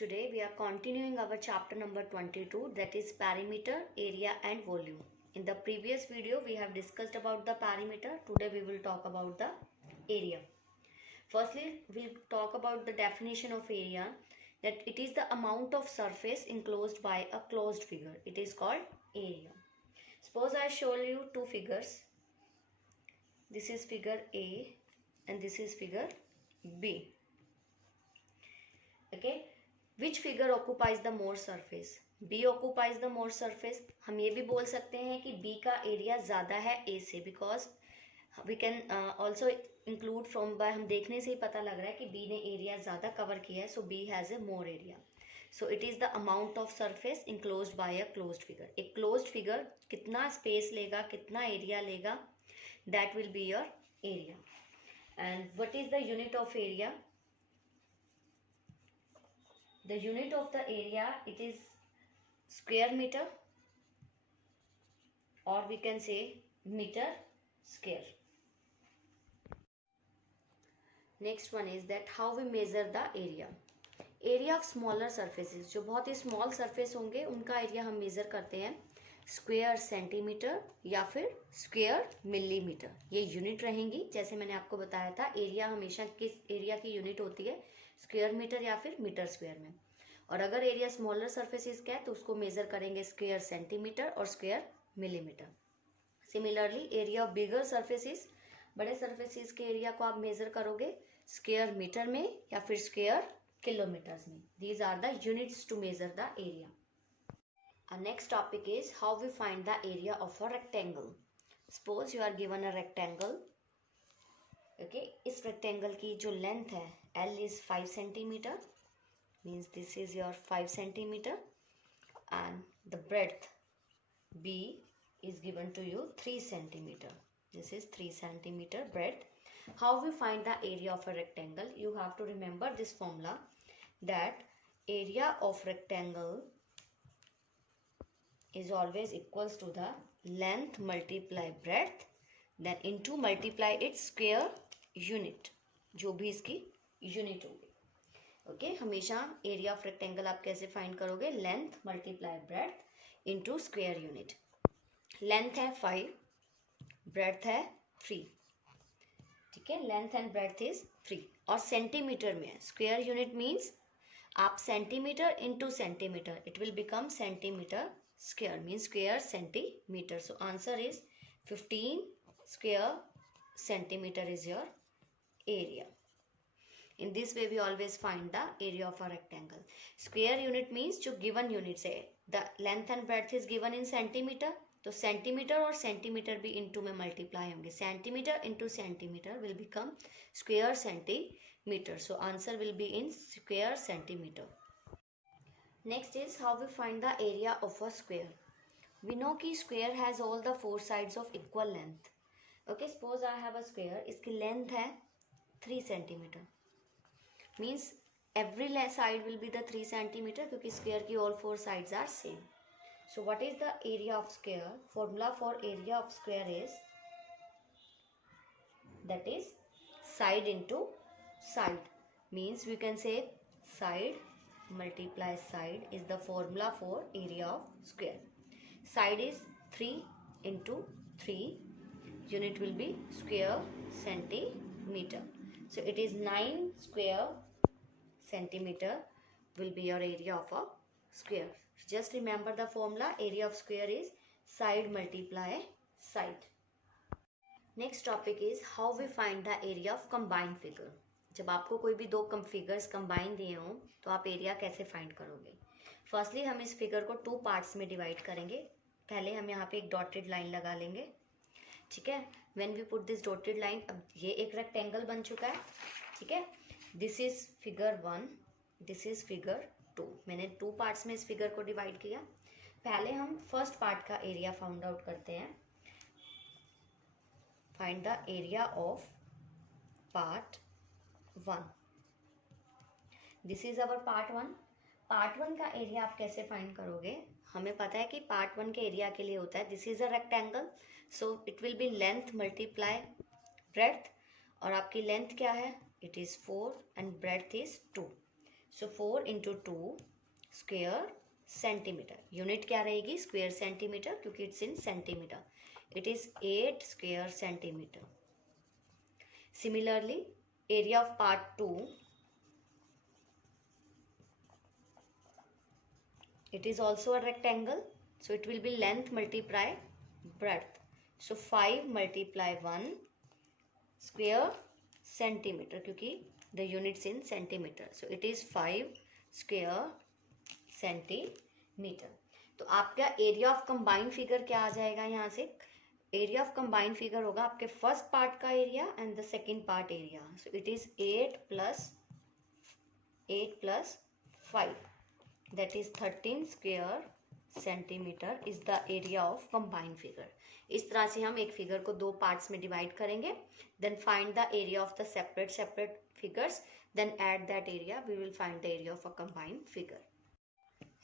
Today we are continuing our chapter number 22, that is perimeter, area and volume. In the previous video we have discussed about the perimeter. Today we will talk about the area. Firstly, we'll talk about the definition of area, that it is the amount of surface enclosed by a closed figure. It is called area. Suppose I show you two figures. This is figure A and this is figure B. Okay. Which figure occupies the more surface? B occupies the more surface. हम ये भी बोल सकते हैं कि B का area ज़्यादा है A से, because we can also include from by, हम देखने से ही पता लग रहा है कि B ने एरिया ज़्यादा कवर किया है, so B has a more area. So it is the amount of surface enclosed by a closed figure. एक closed figure कितना space लेगा, कितना area लेगा, that will be your area. And what is the unit of area? The unit of the area, it is square meter, or we can say meter square. Next one is that how we measure the area. Area of smaller surfaces, जो बहुत ही small surface होंगे उनका area हम measure करते हैं square centimetre या फिर square millimetre. ये यूनिट रहेंगी. जैसे मैंने आपको बताया था, एरिया हमेशा किस एरिया की यूनिट होती है, स्क्वेयर मीटर या फिर मीटर स्क्वेयर में. और अगर एरिया स्मॉलर सर्फेसिस का है तो उसको मेजर करेंगे स्क्वेयर सेंटीमीटर और square millimetre. Similarly area of bigger surfaces, बड़े सर्फेसिस के एरिया को आप मेजर करोगे स्क्वेयर मीटर में या फिर स्क्वेयर किलोमीटर्स में. These are the units to measure the area. Our next topic is how we find the area of a rectangle. Suppose you are given a rectangle. Okay, इस rectangle की जो length है L is 5 centimeter, means this is your 5 centimeter, and the breadth B is given to you 3 centimeter. This is 3 centimeter breadth. How we find the area of a rectangle? You have to remember this formula, that area of rectangle is always equals to the length multiply breadth, then into multiply its square unit, जो भी इसकी unit होगी. Okay, हमेशा area of rectangle आप कैसे find करोगे? Length multiply breadth into square unit. Length है 5, breadth है 3. ठीक है, लेंथ एंड ब्रेड्थ इज 3 और सेंटीमीटर में है. स्क्वायर यूनिट मीन्स आप centimetre into centimetre, it will become centimetre square, means square centimeter. So answer is 15 square centimeter is your area. In this way we always find the area of a rectangle. Square unit means जो given units है, the length and breadth is given in centimeter, तो centimeter और centimeter भी into में multiply होंगे. Centimeter into centimeter will become square centimeter. So answer will be in square centimeter. Next is how we find the area of a square. We know कि square has all the four sides of equal length. Okay, suppose I have a square. इसकी length है 3 centimeter. Means every side will be the 3 centimeter क्योंकि square की all four sides are same. So what is the area of square? Formula for area of square is, that is side into side. Means we can say side multiply side is the formula for area of square. Side is 3 into 3, unit will be square centimeter. So it is 9 square centimeter will be your area of a square. Just remember the formula, area of square is side multiply side. Next topic is how we find the area of combined figure. जब आपको कोई भी दो figures combine दिए हों तो आप area कैसे फाइंड करोगे? फर्स्टली हम इस फिगर को 2 पार्ट्स में डिवाइड करेंगे. पहले हम यहाँ पे एक डॉटेड लाइन लगा लेंगे. ठीक है, when we put this dotted line, अब ये एक रेक्टेंगल बन चुका है. ठीक है, this is figure 1, this is figure 2. मैंने 2 पार्ट्स में इस फिगर को डिवाइड किया. पहले हम फर्स्ट पार्ट का एरिया फाइंड आउट करते हैं. Find the area of part 1. This is our part 1. Part 1 का एरिया आप कैसे फाइंड करोगे? हमें पता है कि पार्ट 1 के एरिया के लिए होता है, this is a rectangle, so it will be length multiply breadth. और आपकी लेंथ क्या है? It is 4 and breadth is 2. So 4 into 2 square centimetre. Unit क्या रहेगी? स्क्वेयर सेंटीमीटर, क्योंकि it's in centimetre. It is 8 square centimetre. Similarly area of part 2, it is also a rectangle, so it will be length multiply breadth. So 5 multiply 1 square centimeter, क्योंकि the units in centimeter, so it is 5 square centimeter. तो आपका area of combined figure क्या आ जाएगा? यहाँ से area of combined figure होगा आपके first part का area and the second part area. So it is 8 plus 5, that is 13 square centimeter is the area of combined figure. इस तरह से हम एक फिगर को दो पार्ट्स में डिवाइड करेंगे. then find the area of the separate figures, then add that area, we will find the area of a combined figure.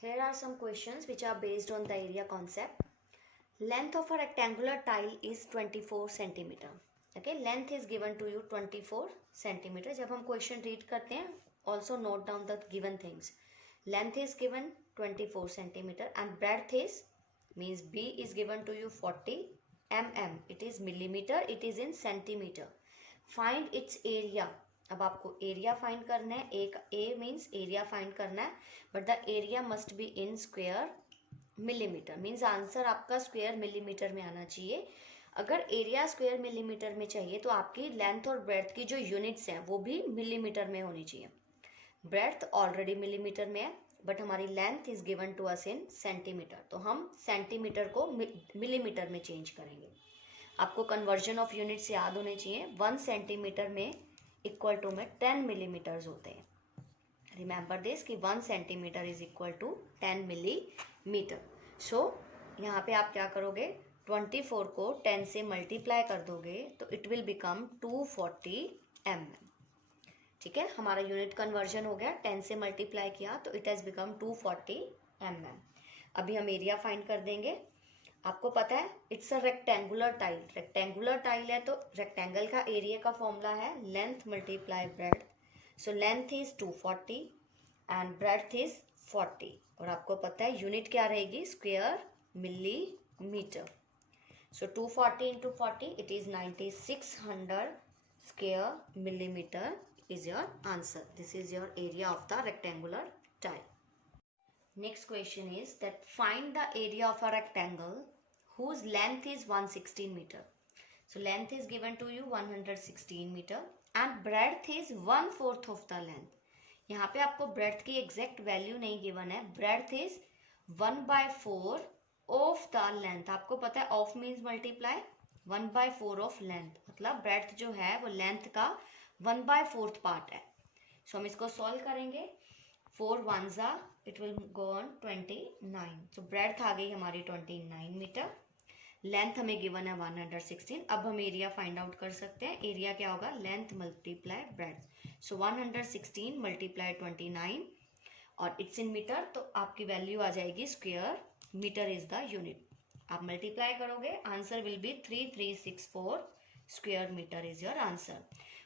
Here are some questions which are based on the area concept. Length of a rectangular tile is 24 centimeter. Okay, length is given to you 24 centimeter. जब हम question read करते हैं, also note down the given things. Length is given 24 centimeter and breadth is, means B is given to you 40 mm. It is millimeter, it is in centimeter. Find its area. अब आपको area find करना है. एक A means area find करना है, but the area must be in square millimetre. Means answer आपका square millimetre में आना चाहिए. अगर एरिया स्क्वेयर मिलीमीटर में चाहिए तो आपकी लेंथ और ब्रेड्थ की जो यूनिट्स हैं वो भी मिलीमीटर में होनी चाहिए. ब्रेड्थ ऑलरेडी मिलीमीटर में है, बट हमारी length is given to us in centimetre, तो हम सेंटीमीटर को मिलीमीटर में चेंज करेंगे. आपको कन्वर्जन ऑफ यूनिट्स याद होने चाहिए. 1 सेंटीमीटर में इक्वल टू में 10 मिलीमीटर्स होते हैं. रिमेंबर दिस कि 1 centimetre is equal to 10 millimetre. So यहाँ पे आप क्या करोगे? 24 को 10 से मल्टीप्लाई कर दोगे तो इट विल बिकम 240 mm. ठीक है, हमारा यूनिट कन्वर्जन हो गया. 10 से मल्टीप्लाई किया तो इट हैज बिकम 240 mm. अभी हम एरिया फाइंड कर देंगे. आपको पता है it's a rectangular tile. Rectangular tile है तो रेक्टेंगल का एरिया का फॉर्मूला है length multiply breadth. So length is 240 and breadth is 40. और आपको पता है यूनिट क्या रहेगी? Square millimetre. So 240 into 40 it is 9600 square millimeter is your answer. This is your area of the rectangular tile. Next question is that find the area of a rectangle whose length is 116 meter. So length is given to you 116 meter and breadth is 1/4 of the length. यहाँ पे आपको breadth की exact value नहीं given है. breadth is 1/4 of the length. आपको पता है of means multiply, 1/4 of length, मतलब breadth जो है वो length का 1/4 पार्ट है. सो हम इसको सॉल्व करेंगे. 4 ones are, it will go on 29. So breadth आ गई हमारी 29 मीटर. लेंथ हमें गिवन है 116. अब हम एरिया फाइंड आउट कर सकते हैं. एरिया क्या होगा? Length multiply breadth. So 116 multiply 29 और इट्स इन मीटर, तो आपकी वैल्यू आ जाएगी square metre is the unit. आप मल्टीप्लाई करोगे, answer will be 3364 square metre is your answer.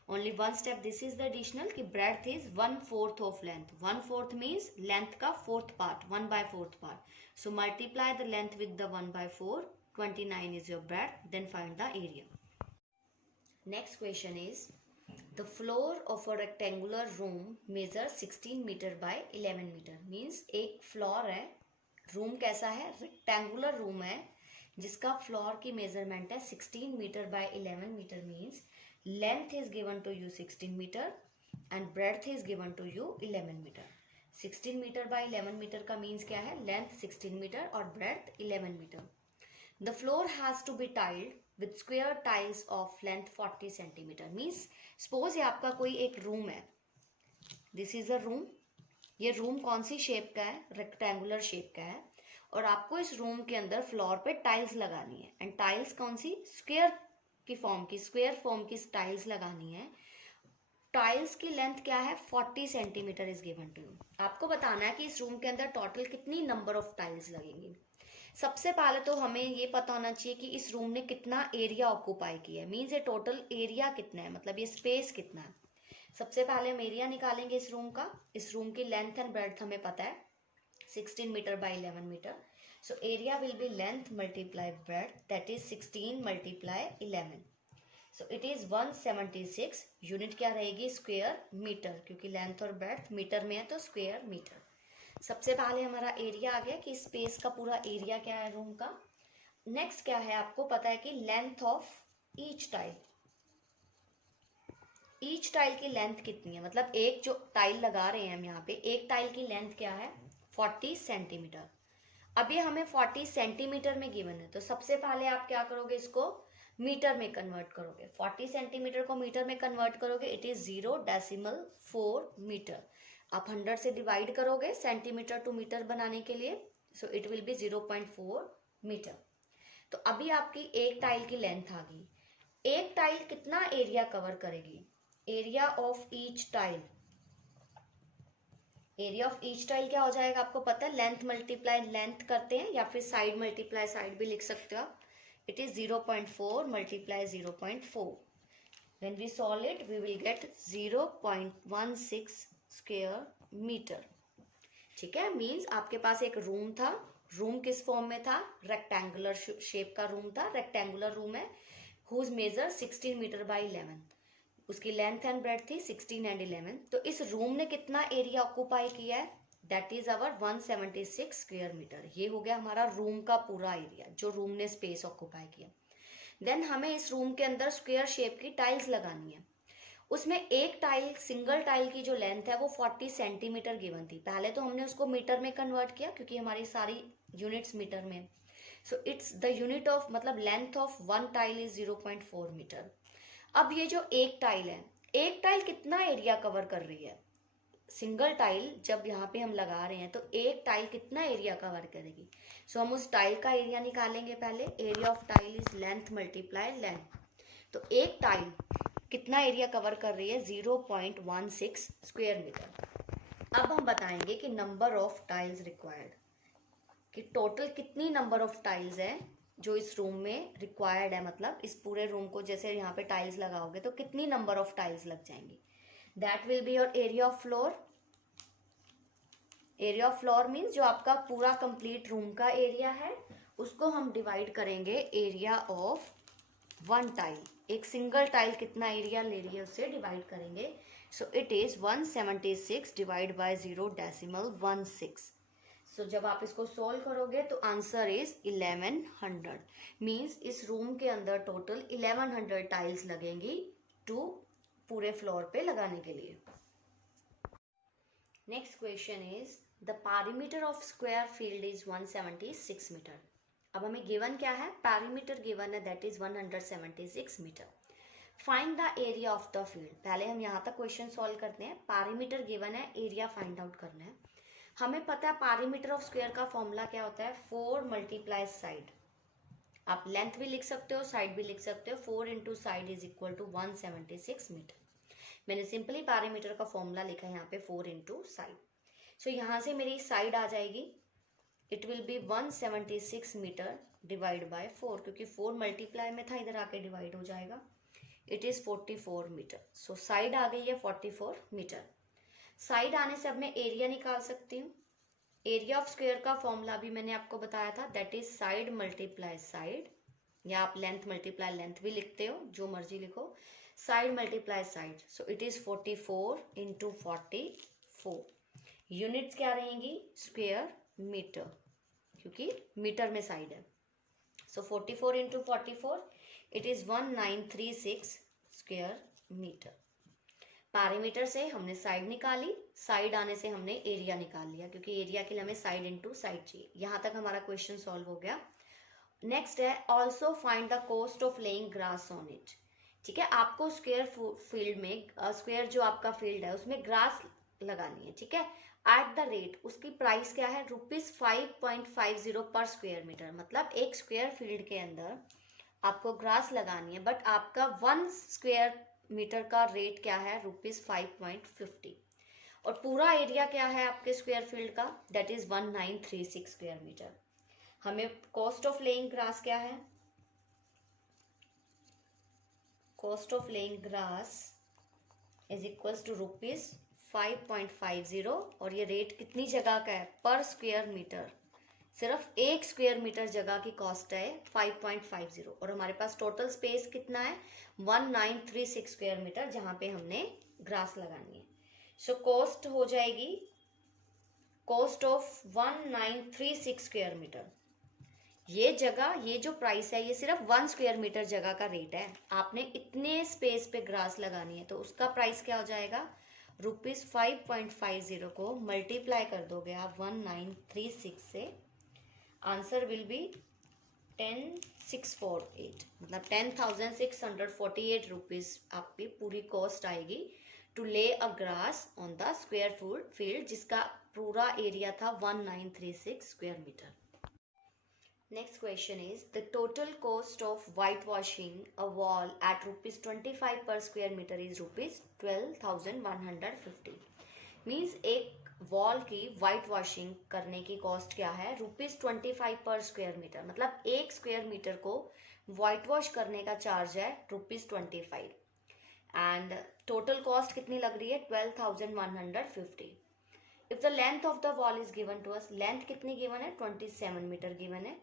Only one step, this is the additional कि breadth is 1/4 of length. 1/4 means length का 4th part, 1/4 part. So multiply the length with the 1/4. 29 is your breadth, then find the area. Next question is the floor of a rectangular room measures 16 meter by 11 meter. means एक floor है. Room कैसा है? Rectangular room है जिसका floor की measurement है 16 metre by 11 metre. Means length is given to you 16 metre and breadth is given to you 11 metre. 16 metre by 11 metre का means क्या है? लेंथ 16 मीटर और breadth 11 metre. The floor has to be tiled with square tiles of length 40 centimeter. Means suppose ये आपका कोई एक room है. This is a room. ये रूम कौन सी शेप का है? रेक्टेंगुलर शेप का है. और आपको इस रूम के अंदर फ्लोर पे टाइल्स लगानी है. एंड टाइल्स कौन सी? स्क्वायर की फॉर्म की, स्क्वायर फॉर्म की टाइल्स लगानी है. टाइल्स की लेंथ क्या है? 40 centimetre is given to you. आपको बताना है कि इस रूम के अंदर टोटल कितनी नंबर ऑफ टाइल्स लगेंगी. सबसे पहले तो हमें ये पता होना चाहिए कि इस रूम ने कितना एरिया ऑक्यूपाई किया है. मीन्स ये टोटल एरिया कितना है, मतलब ये स्पेस कितना है. सबसे पहले हम एरिया निकालेंगे इस रूम का। इस रूम की लेंथ एंड ब्रेड्थ हमें पता है 16 metre by 11 metre. So area will be length multiply breadth, that is 16 multiply 11। So it is 176। Unit क्या रहेगी? स्क्वायर मीटर, क्योंकि लेंथ और ब्रेड्थ मीटर में है तो स्क्वायर मीटर। सबसे पहले हमारा एरिया आ गया कि स्पेस का पूरा एरिया क्या है रूम का। नेक्स्ट क्या है, आपको पता है कि length of each tile. Each tile की लेंथ कितनी है, मतलब एक जो टाइल लगा रहे हैं हम यहाँ पे, एक टाइल की लेंथ क्या है? 40 सेंटीमीटर। अब ये हमें 40 सेंटीमीटर में गिवन है, तो सबसे पहले आप क्या करोगे? इसको मीटर में कन्वर्ट करोगे। 40 सेंटीमीटर को मीटर में कन्वर्ट करोगे, इट इज 0.4 मीटर। आप 100 से डिवाइड करोगे सेंटीमीटर टू मीटर बनाने के लिए, so it will be 0.4 metre. तो अभी आपकी एक टाइल की लेंथ आ गई। एक टाइल कितना एरिया कवर करेगी? Area of each tile. Area of each tile क्या हो जाएगा? आपको पता है लेंथ मल्टीप्लाई लेंथ करते हैं, या फिर साइड मल्टीप्लाई साइड भी लिख सकते हो। It is 0.4 multiply 0.4। When we solve it we will get 0.16 square metre. ठीक है, मीन्स आपके पास एक रूम था। रूम किस फॉर्म में था? रेक्टेंगुलर शेप का रूम था। रेक्टेंगुलर रूम है हुज मेजर 16 मीटर बाई 11। उसकी लेंथ एंड ब्रेड्थ थी 16 एंड 11। तो इस रूम ने कितना एरिया ऑक्यूपाई किया है? That is our 176 square metre. ये हो गया हमारा रूम का पूरा एरिया, जो रूम ने स्पेस ऑक्यूपाई किया। देन हमें इस रूम के अंदर स्क्वायर शेप की टाइल्स लगानी है। उसमें एक टाइल, सिंगल टाइल की जो लेंथ है वो 40 सेंटीमीटर गिवन थी। पहले तो हमने उसको मीटर में कन्वर्ट किया, क्योंकि हमारी सारी यूनिट्स मीटर में। So it's the unit of, मतलब length of one tile is 0.4 metre. अब ये जो एक टाइल है, एक टाइल कितना एरिया कवर कर रही है? सिंगल टाइल जब यहाँ पे हम लगा रहे हैं तो एक टाइल कितना एरिया कवर करेगी? सो हम उस टाइल का एरिया निकालेंगे पहले। Area of tile is length multiply length. तो एक टाइल कितना एरिया कवर कर रही है? 0.16 स्क्वायर मीटर। अब हम बताएंगे कि नंबर ऑफ टाइल्स रिक्वायर्ड, कि टोटल कितनी नंबर ऑफ टाइल्स है जो इस रूम में रिक्वायर्ड है। मतलब इस पूरे रूम को जैसे यहाँ पे टाइल्स लगाओगे तो कितनी नंबर ऑफ टाइल्स लग जाएंगी? That will be your area of floor. Area of floor means जो आपका पूरा कंप्लीट रूम का एरिया है, उसको हम डिवाइड करेंगे एरिया ऑफ वन टाइल। एक सिंगल टाइल कितना एरिया ले रही है उससे डिवाइड करेंगे। So it is 176 divide by 0.16। So जब आप इसको सोल्व करोगे तो आंसर इज 1100। मीन्स इस रूम के अंदर टोटल 1100 टाइल्स लगेंगी टू पूरे फ्लोर पे लगाने के लिए। Next question is the perimeter of square field is 176 metre. अब हमें गिवन क्या है? पैरीमीटर गिवन है, that is 176 metre. Find the area of the field. पहले हम यहाँ तक क्वेश्चन सॉल्व करते हैं। पैरीमीटर गिवन है, एरिया फाइंड आउट करना है। हमें पता है पैरीमीटर ऑफ स्क्वायर का फॉर्मूला क्या होता है? 4 मल्टीप्लाई साइड। आप लेंथ भी लिख सकते हो, साइड भी लिख सकते हो। 4 into side is equal to 176 metre. मैंने सिंपली पैरीमीटर का फॉर्मूला लिखा है यहाँ पे 4 इंटू साइड। सो यहाँ से मेरी साइड आ जाएगी, it will be 176 metre divide by 4, क्योंकि 4 मल्टीप्लाई में था, इधर आके डिवाइड हो जाएगा। It is 44 metre. So side आ गई है 44 मीटर। साइड आने से अब मैं एरिया निकाल सकती हूँ। एरिया ऑफ स्क्वायर का फॉर्मूला भी मैंने आपको बताया था, that is side multiply side, या आप लेंथ मल्टीप्लाई लेंथ भी लिखते हो, जो मर्जी लिखो। Side multiply side, so it is 44 into 44। Units क्या रहेंगी? स्क्वायर मीटर, क्योंकि मीटर में साइड है। So 44 into 44, it is 1936 square metre. Perimeter से हमने साइड निकाली, साइड आने से हमने एरिया निकाल लिया, क्योंकि एरिया के लिए हमें साइड इनटू साइड चाहिए। यहाँ तक हमारा क्वेश्चन सॉल्व हो गया। नेक्स्ट है also find the cost of laying grass on it. ठीक है, आपको स्क्वायर फील्ड में, स्क्वायर जो आपका फील्ड है उसमें ग्रास लगानी है। ठीक है, एट द रेट, उसकी प्राइस क्या है? ₹5.50 पर स्क्वायर मीटर। मतलब एक स्क्वायर फील्ड के अंदर आपको ग्रास लगानी है, बट आपका 1 स्क्वायर मीटर का रेट क्या है? ₹5.50। और पूरा एरिया क्या है आपके स्क्वायर फील्ड का? That is 1936 square metre. हमें कॉस्ट ऑफ लेइंग ग्रास क्या है? Cost of laying grass is equals to ₹5.50 और ये रेट कितनी जगह का है पर स्क्वायर मीटर, सिर्फ 1 स्क्वायर मीटर जगह की कॉस्ट है 5.50 और हमारे पास टोटल स्पेस कितना है 1936 स्क्वायर मीटर जहां पे हमने ग्रास लगानी है। सो कॉस्ट हो जाएगी कॉस्ट ऑफ 1936 स्क्वायर मीटर। ये जगह, ये जो प्राइस है ये सिर्फ 1 स्क्वायर मीटर जगह का रेट है, आपने इतने स्पेस पे ग्रास लगानी है तो उसका प्राइस क्या हो जाएगा ₹5.50 को मल्टीप्लाई कर दोगे आप 1936 से, आंसर विल बी 10,648 मतलब 10,648 रुपीज आपकी पूरी कॉस्ट आएगी to lay a grass on the square field जिसका पूरा एरिया था 1936 square metre. Next question is the total cost of whitewashing a wall at ₹25 per square meter is ₹12,150। Means एक wall की white washing करने की cost क्या है ₹25 पर स्क्वायर मीटर, मतलब 1 स्क्वायर मीटर को वाइट वॉश करने का चार्ज है ₹25 एंड टोटल कॉस्ट कितनी लग रही है 12,150। If the length of the wall is given to us, length कितनी गिवन है 27 मीटर गिवन है।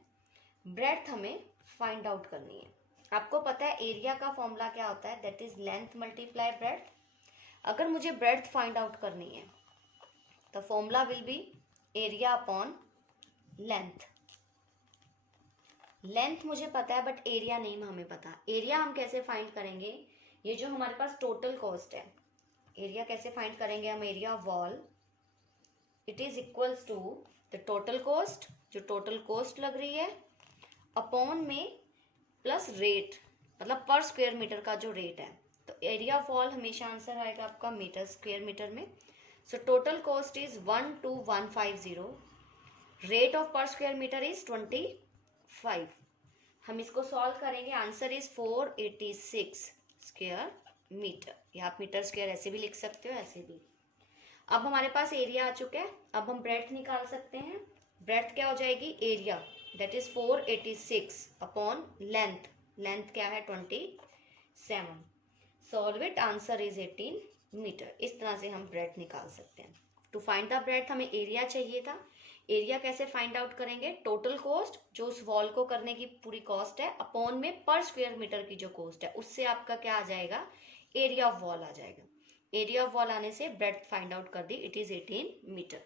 ब्रेड्थ हमें फाइंड आउट करनी है। आपको पता है एरिया का फॉर्मूला क्या होता है, that is length multiply breadth. अगर मुझे ब्रेड्थ फाइंड आउट करनी है तो formula will be area upon length. Length मुझे पता है बट एरिया नहीं हमें पता। एरिया हम कैसे फाइंड करेंगे, ये जो हमारे पास टोटल कॉस्ट है, एरिया कैसे फाइंड करेंगे हम, area of wall it is equals to the total cost, जो टोटल कॉस्ट लग रही है अपॉन में प्लस रेट, मतलब पर स्क्वायर मीटर का जो रेट है। तो एरिया ऑफ वॉल हमेशा आंसर आएगा आपका मीटर स्क्वायर मीटर में। So total cost is 12,150, rate of पर स्क्वायर मीटर इज 25। हम इसको सॉल्व करेंगे, आंसर इज 486 स्क्वायर मीटर, या आप मीटर स्क्वायर ऐसे भी लिख सकते हो ऐसे भी। अब हमारे पास एरिया आ चुका है, अब हम ब्रेड्थ निकाल सकते हैं। ब्रेड्थ क्या हो जाएगी, area that is 486 upon length, length क्या है 27, solve it, answer is 18 metre. इस तरह से हम ब्रेड्थ निकाल सकते हैं। टू फाइंड द ब्रेड्थ हमें एरिया चाहिए था, एरिया कैसे फाइंड आउट करेंगे, टोटल कॉस्ट जो उस वॉल को करने की पूरी कॉस्ट है अपॉन में पर स्क्वायर मीटर की जो कॉस्ट है, उससे आपका क्या आ जाएगा, एरिया ऑफ वॉल आ जाएगा। एरिया ऑफ वॉल आने से ब्रेड्थ फाइंड आउट कर दी, इट इज 18 मीटर।